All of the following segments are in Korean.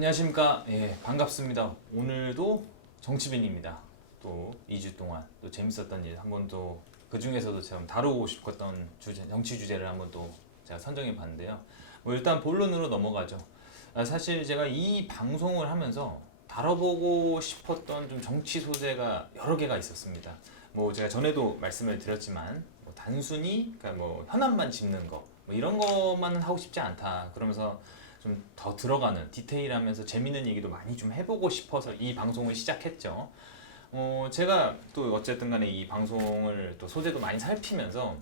안녕하십니까. 예, 반갑습니다. 오늘도 정치빈입니다. 또 2주 동안 또 재밌었던 일 한번 또 그 중에서도 제가 다루고 싶었던 주제, 정치 주제를 한번 또 제가 선정해 봤는데요. 뭐 일단 본론으로 넘어가죠. 사실 제가 이 방송을 하면서 다뤄보고 싶었던 좀 정치 소재가 여러 개가 있었습니다. 뭐 제가 전에도 말씀을 드렸지만 뭐 단순히 그러니까 뭐 현안만 짚는 거 뭐 이런 것만은 하고 싶지 않다. 그러면서 좀 더 들어가는 디테일하면서 재밌는 얘기도 많이 좀 해보고 싶어서 이 방송을 시작했죠. 제가 또 어쨌든 간에 이 방송을 또 소재도 많이 살피면서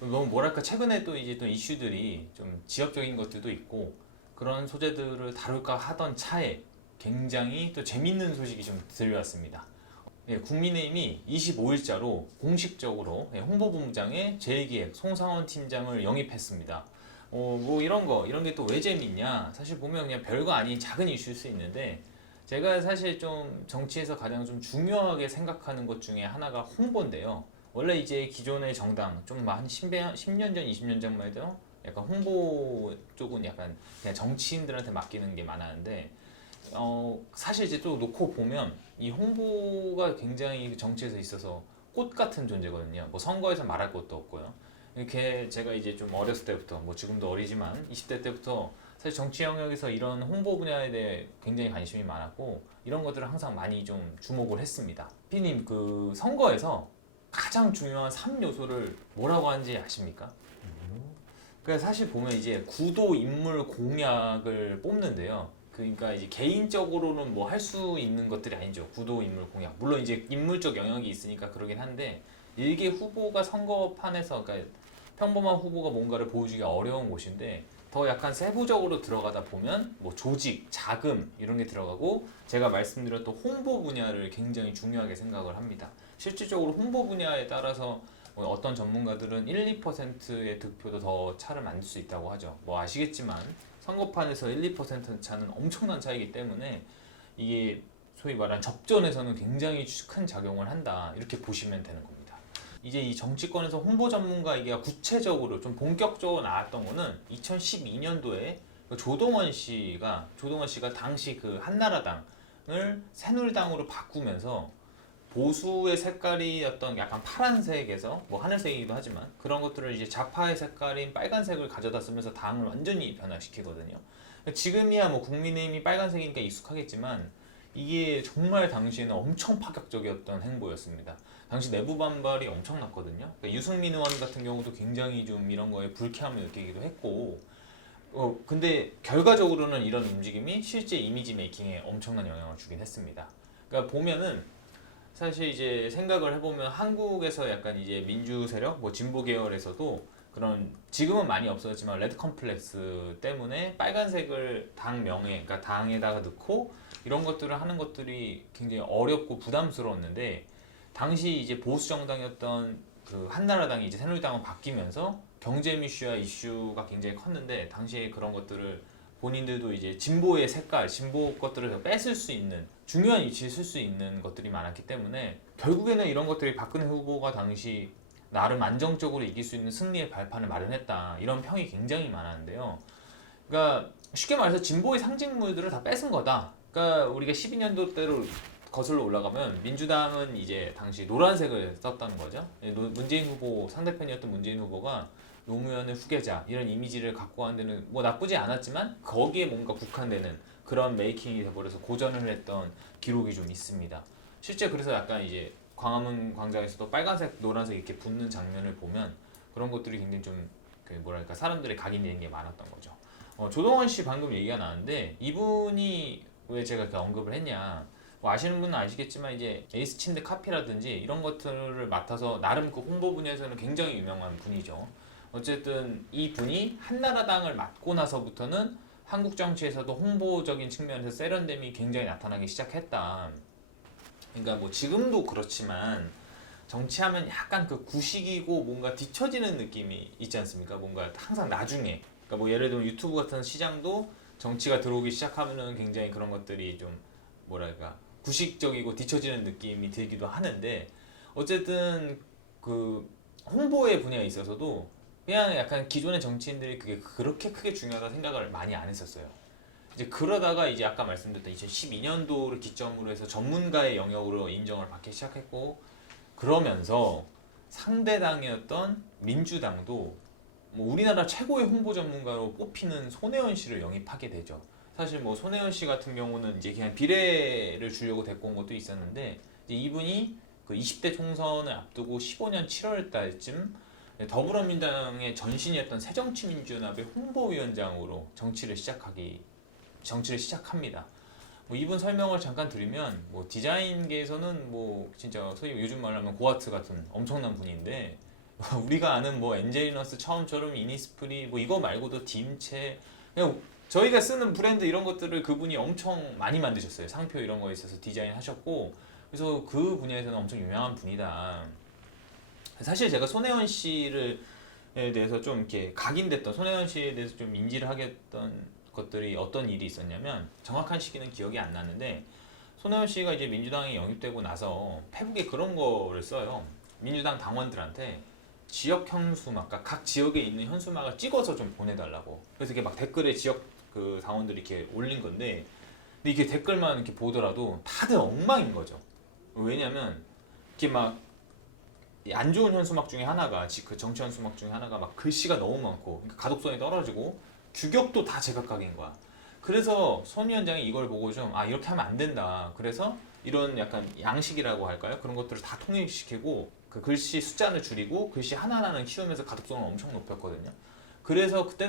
너무 뭐랄까 최근에 또 이제 또 이슈들이 좀 지역적인 것들도 있고 그런 소재들을 다룰까 하던 차에 굉장히 또 재밌는 소식이 좀 들려왔습니다. 예, 국민의힘이 25일자로 공식적으로 홍보본부장에 제1기획 송상원 팀장을 영입했습니다. 뭐 이런 게 또 왜 재밌냐? 사실 보면 그냥 별거 아닌 작은 이슈일 수 있는데 제가 사실 좀 정치에서 가장 좀 중요하게 생각하는 것 중에 하나가 홍보인데요. 원래 이제 기존의 정당 좀 한 10년 전, 20년 전만 해도 약간 홍보 쪽은 약간 그냥 정치인들한테 맡기는 게 많았는데 사실 이제 또 놓고 보면 이 홍보가 굉장히 정치에서 있어서 꽃 같은 존재거든요. 뭐 선거에서 말할 것도 없고요. 이렇게 제가 이제 좀 어렸을 때부터 뭐 지금도 어리지만 20대 때부터 사실 정치 영역에서 이런 홍보 분야에 대해 굉장히 관심이 많았고 이런 것들을 항상 많이 좀 주목을 했습니다. 피님 그 선거에서 가장 중요한 3요소를 뭐라고 하는지 아십니까? 그러니까 사실 보면 이제 구도 인물 공약을 뽑는데요. 그러니까 이제 개인적으로는 뭐 할 수 있는 것들이 아니죠. 구도 인물 공약. 물론 이제 인물적 영역이 있으니까 그러긴 한데 일개 후보가 선거판에서 그러니까 평범한 후보가 뭔가를 보여주기 어려운 곳인데 더 약간 세부적으로 들어가다 보면 뭐 조직, 자금 이런 게 들어가고 제가 말씀드렸던 홍보 분야를 굉장히 중요하게 생각을 합니다. 실질적으로 홍보 분야에 따라서 뭐 어떤 전문가들은 1, 2%의 득표도 더 차를 만들 수 있다고 하죠. 뭐 아시겠지만 선거판에서 1, 2% 차는 엄청난 차이기 때문에 이게 소위 말하는 접전에서는 굉장히 큰 작용을 한다. 이렇게 보시면 되는 겁니다. 이제 이 정치권에서 홍보 전문가에게 구체적으로 좀 본격적으로 나왔던 거는 2012년도에 조동원 씨가 당시 그 한나라당을 새누리당으로 바꾸면서 보수의 색깔이었던 약간 파란색에서 뭐 하늘색이기도 하지만 그런 것들을 이제 좌파의 색깔인 빨간색을 가져다 쓰면서 당을 완전히 변화시키거든요. 지금이야 뭐 국민의힘이 빨간색이니까 익숙하겠지만 이게 정말 당시에는 엄청 파격적이었던 행보였습니다. 당시 내부 반발이 엄청났거든요. 그러니까 유승민 의원 같은 경우도 굉장히 좀 이런 거에 불쾌함을 느끼기도 했고, 근데 결과적으로는 이런 움직임이 실제 이미지 메이킹에 엄청난 영향을 주긴 했습니다. 그러니까 보면은 사실 이제 생각을 해보면 한국에서 약간 이제 민주 세력, 뭐 진보 계열에서도 그런 지금은 많이 없어졌지만 레드 컴플렉스 때문에 빨간색을 당 명에, 그러니까 당에다가 넣고 이런 것들을 하는 것들이 굉장히 어렵고 부담스러웠는데 당시 이제 보수 정당이었던 그 한나라당이 이제 새누리당으로 바뀌면서 경제 이슈가 굉장히 컸는데 당시에 그런 것들을 본인들도 이제 진보의 색깔, 진보 것들을 뺏을 수 있는 중요한 위치에 쓸 수 있는 것들이 많았기 때문에 결국에는 이런 것들이 박근혜 후보가 당시 나름 안정적으로 이길 수 있는 승리의 발판을 마련했다 이런 평이 굉장히 많았는데요. 그러니까 쉽게 말해서 진보의 상징물들을 다 뺏은 거다. 그러니까 우리가 12년도 때로 거슬러 올라가면 민주당은 이제 당시 노란색을 썼다는 거죠. 문재인 후보 상대편이었던 문재인 후보가 노무현의 후계자 이런 이미지를 갖고 가는 데는 뭐 나쁘지 않았지만 거기에 뭔가 국한되는 그런 메이킹이 돼버려서 고전을 했던 기록이 좀 있습니다. 실제 그래서 약간 이제 광화문 광장에서도 빨간색, 노란색 이렇게 붙는 장면을 보면 그런 것들이 굉장히 좀그 뭐랄까 사람들의 각인되는 게 많았던 거죠. 조동원 씨 방금 얘기가 나왔는데 이분이 왜 제가 이렇게 언급을 했냐? 뭐 아시는 분은 아시겠지만 이제 에이스 침대 카피라든지 이런 것들을 맡아서 나름 그 홍보 분야에서는 굉장히 유명한 분이죠. 어쨌든 이 분이 한나라당을 맡고 나서부터는 한국 정치에서도 홍보적인 측면에서 세련됨이 굉장히 나타나기 시작했다. 그러니까 뭐 지금도 그렇지만 정치하면 약간 그 구식이고 뭔가 뒤처지는 느낌이 있지 않습니까? 뭔가 항상 나중에. 그러니까 뭐 예를 들면 유튜브 같은 시장도 정치가 들어오기 시작하면은 굉장히 그런 것들이 좀 뭐랄까 구식적이고 뒤처지는 느낌이 들기도 하는데 어쨌든 그 홍보의 분야에 있어서도 그냥 약간 기존의 정치인들이 그게 그렇게 크게 중요하다 생각을 많이 안 했었어요. 이제 그러다가 이제 아까 말씀드렸던 2012년도를 기점으로 해서 전문가의 영역으로 인정을 받기 시작했고, 그러면서 상대당이었던 민주당도 뭐 우리나라 최고의 홍보 전문가로 뽑히는 손혜원 씨를 영입하게 되죠. 사실 뭐 손혜원 씨 같은 경우는 이제 그냥 비례를 주려고 데리고 온 것도 있었는데, 이제 이분이 그 20대 총선을 앞두고 15년 7월 달쯤 더불어민주당의 전신이었던 새정치민주연합의 홍보위원장으로 정치를 시작합니다. 뭐 이분 설명을 잠깐 드리면, 뭐 디자인계에서는 뭐 진짜 소위 요즘 말로 하면 고아트 같은 엄청난 분인데, 우리가 아는 뭐 엔젤리너스 처음처럼 이니스프리 뭐 이거 말고도 딤체, 그냥 저희가 쓰는 브랜드 이런 것들을 그분이 엄청 많이 만드셨어요. 상표 이런 거에 있어서 디자인 하셨고, 그래서 그 분야에서는 엄청 유명한 분이다. 사실 제가 손혜원 씨를 에 대해서 좀 이렇게 각인됐던, 손혜원 씨에 대해서 좀 인지를 하게 했던 것들이 어떤 일이 있었냐면, 정확한 시기는 기억이 안 나는데, 손혜원 씨가 이제 민주당에 영입되고 나서 페북에 그런 거를 써요. 민주당 당원들한테 지역 현수막, 그러니까 각 지역에 있는 현수막을 찍어서 좀 보내달라고. 그래서 이게 막 댓글에 지역 그 당원들이 이렇게 올린 건데, 근데 이게 댓글만 이렇게 보더라도 다들 엉망인 거죠. 왜냐면 이렇게 막 안 좋은 현수막 중에 하나가, 그 정치 현수막 중에 하나가 막 글씨가 너무 많고, 그러니까 가독성이 떨어지고 규격도 다 제각각인 거야. 그래서 손 위원장이 이걸 보고 좀 이렇게 하면 안 된다. 그래서 이런 약간 양식이라고 할까요? 그런 것들을 다 통일시키고 그 글씨 숫자를 줄이고 글씨 하나하나는 키우면서 가독성을 엄청 높였거든요. 그래서 그때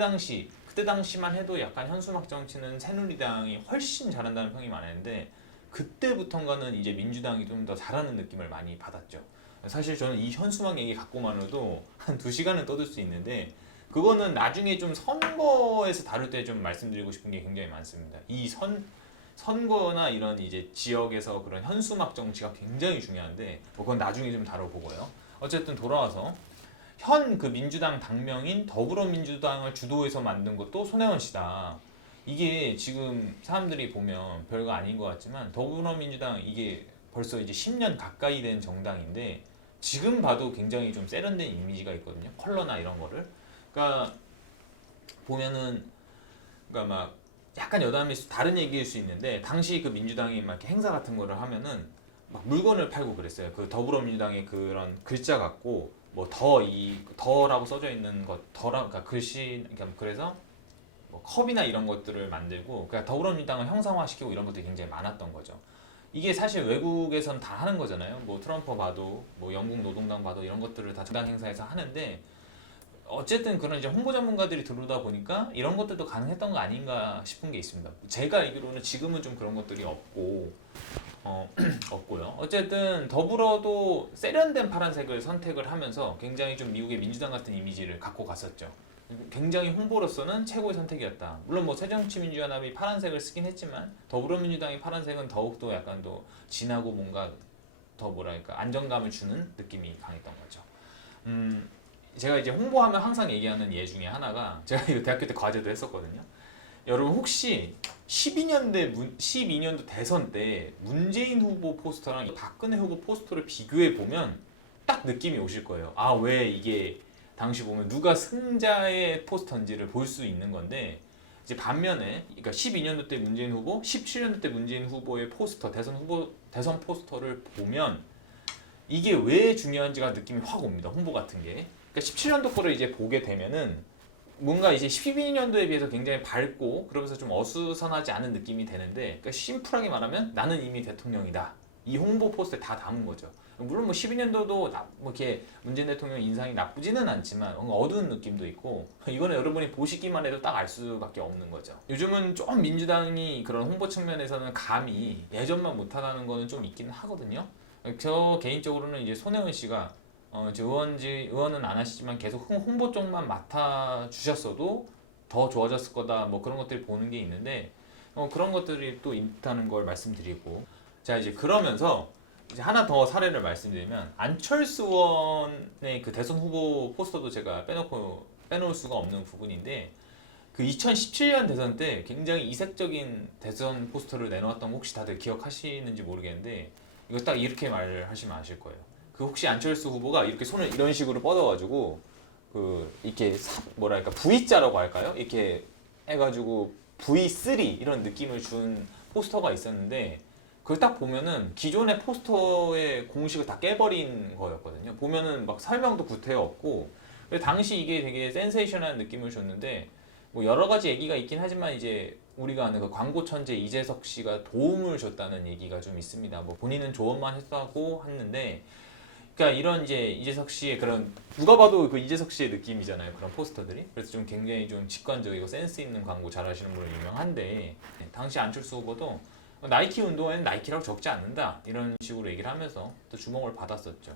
당시만 해도 약간 현수막 정치는 새누리당이 훨씬 잘한다는 평이 많았는데, 그때부터인가는 이제 민주당이 좀 더 잘하는 느낌을 많이 받았죠. 사실 저는 이 현수막 얘기 갖고만으로도 한 2시간은 떠들 수 있는데, 그거는 나중에 좀 선거에서 다룰 때 좀 말씀드리고 싶은 게 굉장히 많습니다. 선거나 이런 이제 지역에서 그런 현수막 정치가 굉장히 중요한데, 뭐 그건 나중에 좀 다뤄보고요. 어쨌든 돌아와서 현 그 민주당 당명인 더불어민주당을 주도해서 만든 것도 손혜원 씨다. 이게 지금 사람들이 보면 별거 아닌 것 같지만, 더불어민주당 이게 벌써 이제 10년 가까이 된 정당인데, 지금 봐도 굉장히 좀 세련된 이미지가 있거든요. 컬러나 이런 거를. 그러니까 보면은, 그러니까 막 약간 여담일 다른 얘기일 수 있는데, 당시 그 민주당이 막 이렇게 행사 같은 거를 하면은 막 물건을 팔고 그랬어요. 그 더불어민주당의 그런 글자 갖고 뭐 더라고 써져 있는 것, 그러니까 글씨, 그러니까 그래서 뭐 컵이나 이런 것들을 만들고, 그러니까 더불어민주당을 형상화시키고 이런 것들이 굉장히 많았던 거죠. 이게 사실 외국에선 다 하는 거잖아요. 뭐 트럼프 봐도, 뭐 영국 노동당 봐도 이런 것들을 다 정당 행사에서 하는데, 어쨌든 그런 이제 홍보 전문가들이 들어오다 보니까 이런 것들도 가능했던 거 아닌가 싶은 게 있습니다. 제가 알기로는 지금은 좀 그런 것들이 없고, 없고요. 어쨌든 더불어도 세련된 파란색을 선택을 하면서 굉장히 좀 미국의 민주당 같은 이미지를 갖고 갔었죠. 굉장히 홍보로서는 최고의 선택이었다. 물론 뭐 새정치민주연합이 파란색을 쓰긴 했지만, 더불어민주당의 파란색은 더욱더 약간 더 진하고 뭔가 더 뭐랄까 안정감을 주는 느낌이 강했던 거죠. 제가 이제 홍보하면 항상 얘기하는 예 중에 하나가, 제가 이거 대학교 때 과제도 했었거든요. 여러분 혹시 12년도 대선 때 문재인 후보 포스터랑 박근혜 후보 포스터를 비교해 보면 딱 느낌이 오실 거예요. 왜 이게 당시 보면 누가 승자의 포스터인지를 볼 수 있는 건데, 이제 반면에 그러니까 12년도 때 문재인 후보, 17년도 때 문재인 후보의 포스터, 대선 포스터를 보면 이게 왜 중요한지가 느낌이 확 옵니다. 홍보 같은 게. 그러니까 17년도 거를 이제 보게 되면은 뭔가 이제 12년도에 비해서 굉장히 밝고 그러면서 좀 어수선하지 않은 느낌이 되는데, 그러니까 심플하게 말하면 나는 이미 대통령이다. 이 홍보 포스터에 다 담은 거죠. 물론 뭐 12년도도 뭐 이렇게 문재인 대통령 인상이 나쁘지는 않지만 뭔가 어두운 느낌도 있고, 이거는 여러분이 보시기만 해도 딱 알 수밖에 없는 거죠. 요즘은 좀 민주당이 그런 홍보 측면에서는 감히 예전만 못하다는 거는 좀 있기는 하거든요. 저 개인적으로는 이제 손혜원 씨가 이제 의원은 안 하시지만 계속 홍보 쪽만 맡아 주셨어도 더 좋아졌을 거다, 뭐 그런 것들이 보는 게 있는데, 그런 것들이 또 있다는 걸 말씀드리고, 자 이제 그러면서 이제 하나 더 사례를 말씀드리면, 안철수 의원의 그 대선 후보 포스터도 제가 빼놓을 수가 없는 부분인데, 그 2017년 대선 때 굉장히 이색적인 대선 포스터를 내놓았던 거 혹시 다들 기억하시는지 모르겠는데, 이거 딱 이렇게 말을 하시면 아실 거예요. 그 혹시 안철수 후보가 이렇게 손을 이런 식으로 뻗어가지고 그 이렇게 뭐랄까 V자라고 할까요? 이렇게 해가지고 V3 이런 느낌을 준 포스터가 있었는데 그걸 딱 보면은 기존의 포스터의 공식을 다 깨버린 거였거든요. 보면은 막 설명도 구태여 없고 당시 이게 되게 센세이션한 느낌을 줬는데 뭐 여러 가지 얘기가 있긴 하지만 이제 우리가 아는 그 광고 천재 이재석 씨가 도움을 줬다는 얘기가 좀 있습니다. 뭐 본인은 조언만 했다고 했는데 그러니까 이런 이제 이재석 씨의 그런 누가 봐도 그 이재석 씨의 느낌이잖아요. 그런 포스터들이. 그래서 좀 굉장히 좀 직관적이고 센스 있는 광고 잘하시는 분으로 유명한데 당시 안철수 후보도 나이키 운동화에는 나이키라고 적지 않는다 이런 식으로 얘기를 하면서 또 주목을 받았었죠.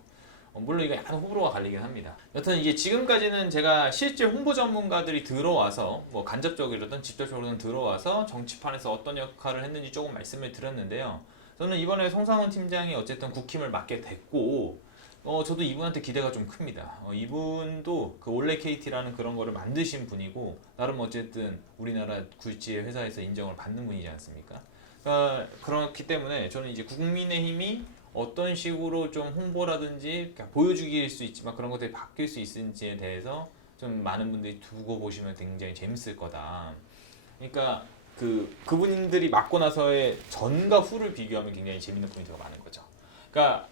물론 이거 약간 호불호가 갈리긴 합니다. 여튼 이제 지금까지는 제가 실제 홍보 전문가들이 들어와서 뭐 간접적이로든 직접적으로든 들어와서 정치판에서 어떤 역할을 했는지 조금 말씀을 드렸는데요. 저는 이번에 송상훈 팀장이 어쨌든 국힘을 맡게 됐고 저도 이분한테 기대가 좀 큽니다. 이분도 그 올레 KT라는 그런 거를 만드신 분이고 나름 어쨌든 우리나라 굴지의 회사에서 인정을 받는 분이지 않습니까? 그렇기 때문에 저는 이제 국민의힘이 어떤 식으로 좀 홍보라든지 보여주기일 수 있지만 그런 것들이 바뀔 수 있을지에 대해서 좀 많은 분들이 두고 보시면 굉장히 재밌을 거다. 그러니까 그분들이 맡고 나서의 전과 후를 비교하면 굉장히 재밌는 포인트가 많은 거죠. 그러니까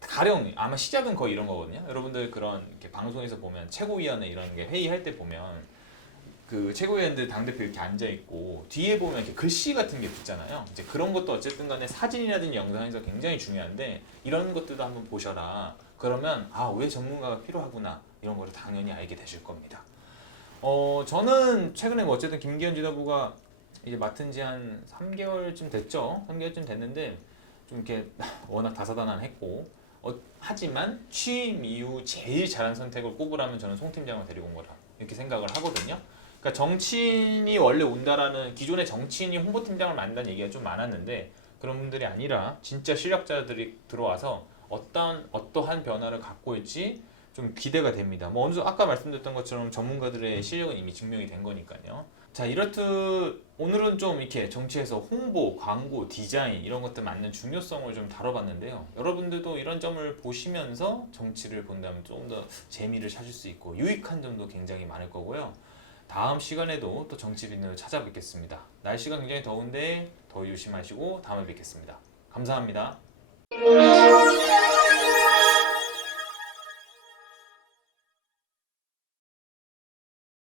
가령 아마 시작은 거의 이런 거거든요. 여러분들 그런 이렇게 방송에서 보면 최고위원회 이런 게 회의할 때 보면 그 최고위원들 당대표 이렇게 앉아있고 뒤에 보면 이렇게 글씨 같은 게 붙잖아요. 이제 그런 것도 어쨌든 간에 사진이라든지 영상에서 굉장히 중요한데 이런 것들도 한번 보셔라. 그러면 왜 전문가가 필요하구나 이런 거를 당연히 알게 되실 겁니다. 저는 최근에 뭐 어쨌든 김기현 지도부가 이제 맡은 지 한 3개월쯤 됐죠. 3개월쯤 됐는데 좀 이렇게 워낙 다사다난했고 하지만 취임 이후 제일 잘한 선택을 꼽으라면 저는 송 팀장을 데리고 온 거라 이렇게 생각을 하거든요. 그러니까 정치인이 원래 온다라는 기존의 정치인이 홍보팀장을 만든다는 얘기가 좀 많았는데 그런 분들이 아니라 진짜 실력자들이 들어와서 어떠한 변화를 갖고 있지 좀 기대가 됩니다. 뭐 어느 정도 아까 말씀드렸던 것처럼 전문가들의 실력은 이미 증명이 된 거니까요. 자, 이렇듯 오늘은 좀 이렇게 정치에서 홍보, 광고, 디자인 이런 것들 맞는 중요성을 좀 다뤄봤는데요. 여러분들도 이런 점을 보시면서 정치를 본다면 좀 더 재미를 찾을 수 있고 유익한 점도 굉장히 많을 거고요. 다음 시간에도 또 정치빈을 찾아뵙겠습니다. 날씨가 굉장히 더운데 더위 조심하시고 다음에 뵙겠습니다. 감사합니다.